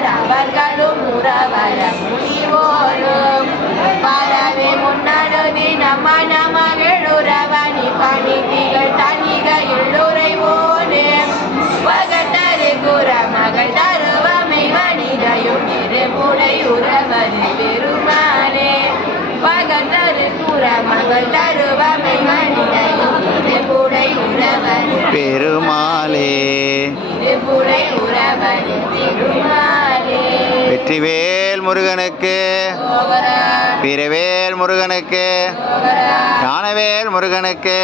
முனிவர் அவர்களும் உறவர முனிவோரும் பரவே முன்னழுதி நம எழுறவனி பணிதிகள் தனிக எழுறைவோனே வகட்டரு குற மகள் தருவமை வனிதையும் இருமுடை உறவது பெருமானே வகட்டரு குற மகள் தருவமை வனிதையும் இருமுடை உறவது பெருமாளே இருமுடை உறவது பெருமானே. வெற்றிவேல் முருகனுக்கு, வீரவேல் முருகனுக்கு, ஞானவேல் முருகனுக்கு.